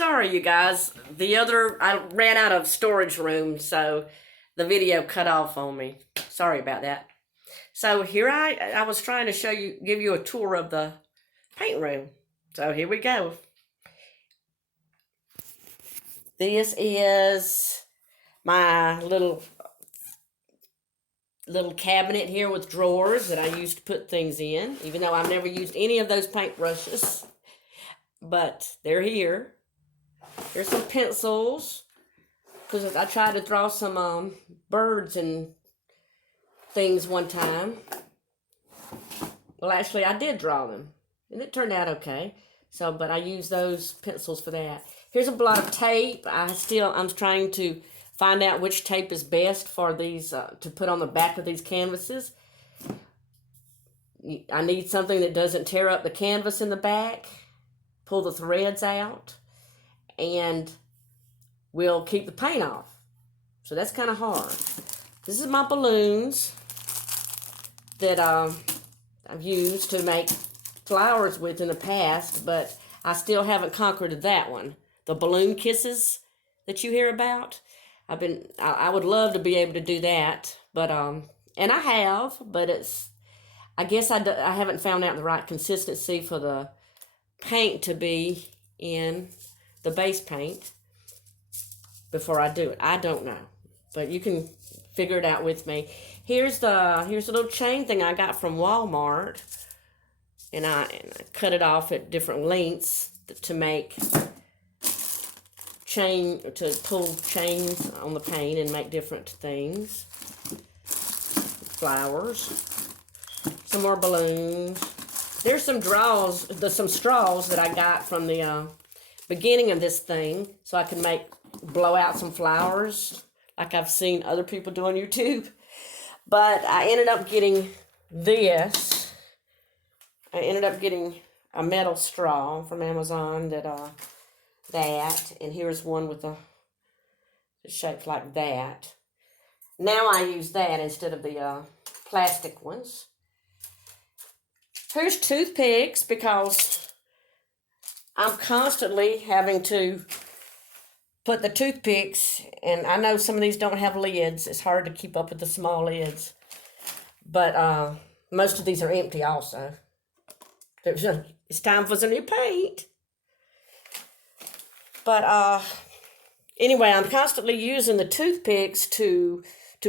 Sorry, you guys. I ran out of storage room, so the video cut off on me. Sorry about that. So here I was trying to give you a tour of the paint room. So here we go. This is my little cabinet here with drawers that I use to put things in, even though I've never used any of those paint brushes. But they're here. Here's some pencils, because I tried to draw some birds and things one time. Well, actually, I did draw them, and it turned out okay. So, but I use those pencils for that. Here's a lot of tape. I'm trying to find out which tape is best for these to put on the back of these canvases. I need something that doesn't tear up the canvas in the back, pull the threads out, and will keep the paint off. So that's kind of hard. This is my balloons that I've used to make flowers with in the past, but I still haven't conquered that one. The balloon kisses that you hear about. I would love to be able to do that, but and I have, but I guess I haven't found out the right consistency for the paint to be in the base paint before I do it. I don't know, but you can figure it out with me. Here's a little chain thing I got from Walmart, and I cut it off at different lengths to make pull chains on the paint and make different things. Flowers, some more balloons. There's some some straws that I got from the beginning of this thing, so I can blow out some flowers like I've seen other people do on YouTube. But I ended up getting this. I ended up getting a metal straw from Amazon and here's one with a shape like that. Now I use that instead of the plastic ones. Here's toothpicks, because I'm constantly having to put the toothpicks, and I know some of these don't have lids. It's hard to keep up with the small lids. But most of these are empty also. It's time for some new paint. But anyway, I'm constantly using the toothpicks to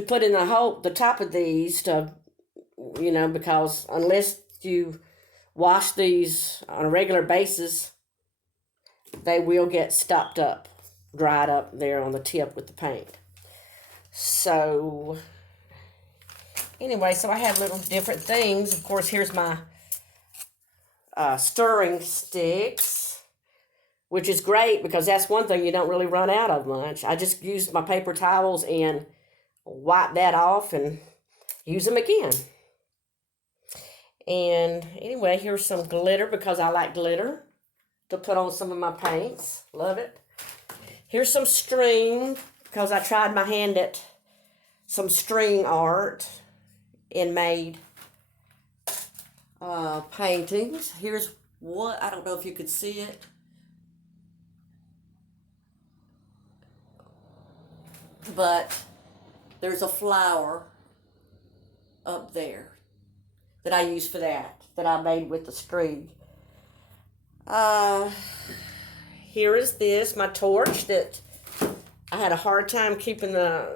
put in the top of these because unless you wash these on a regular basis, they will get stopped up, dried up there on the tip with the paint. So anyway, so I have little different things. Of course, here's my stirring sticks, which is great because that's one thing you don't really run out of much. I just use my paper towels and wipe that off and use them again. And anyway, here's some glitter, because I like glitter to put on some of my paints. Love it. Here's some string, because I tried my hand at some string art and made paintings. Here's what, I don't know if you could see it. But there's a flower up there that I use for that I made with the string. Here is my torch that I had a hard time keeping the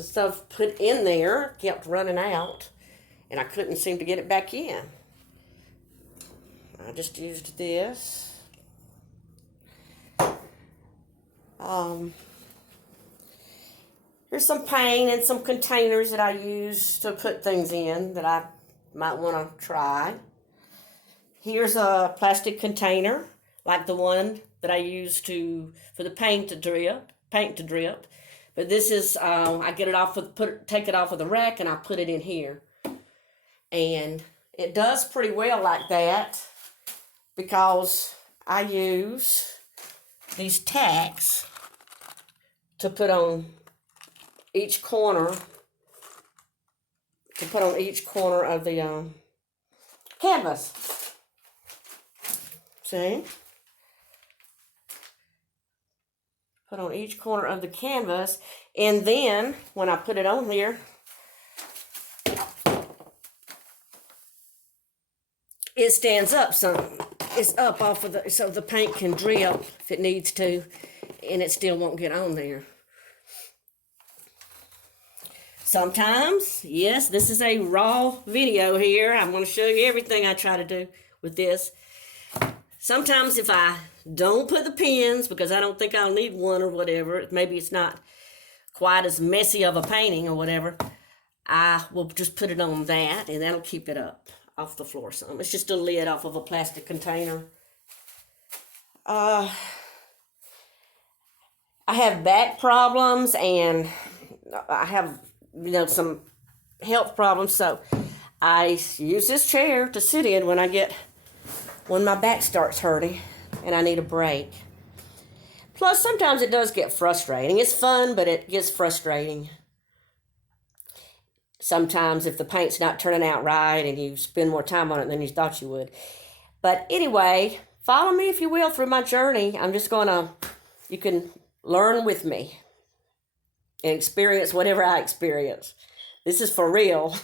stuff put in there. Kept running out, and I couldn't seem to get it back in. I just used this. Here's some paint and some containers that I use to put things in that I might want to try. Here's a plastic container, like the one that I use for the paint to drip. But this is I get it off take it off of the rack, and I put it in here. And it does pretty well like that, because I use these tacks to put on each corner of the canvas. See? Put on each corner of the canvas. And then, when I put it on here, it stands up some. It's up off of the, so the paint can drip if it needs to, and it still won't get on there. Sometimes, yes, this is a raw video here. I'm going to show you everything I try to do with this. Sometimes if I don't put the pins, because I don't think I'll need one or whatever, maybe it's not quite as messy of a painting or whatever, I will just put it on that, and that'll keep it up off the floor some. It's just a lid off of a plastic container. I have back problems, and I have, some health problems, so I use this chair to sit in when my back starts hurting and I need a break. Plus, sometimes it does get frustrating. It's fun, but it gets frustrating. Sometimes if the paint's not turning out right and you spend more time on it than you thought you would. But anyway, follow me if you will through my journey. You can learn with me and experience whatever I experience. This is for real.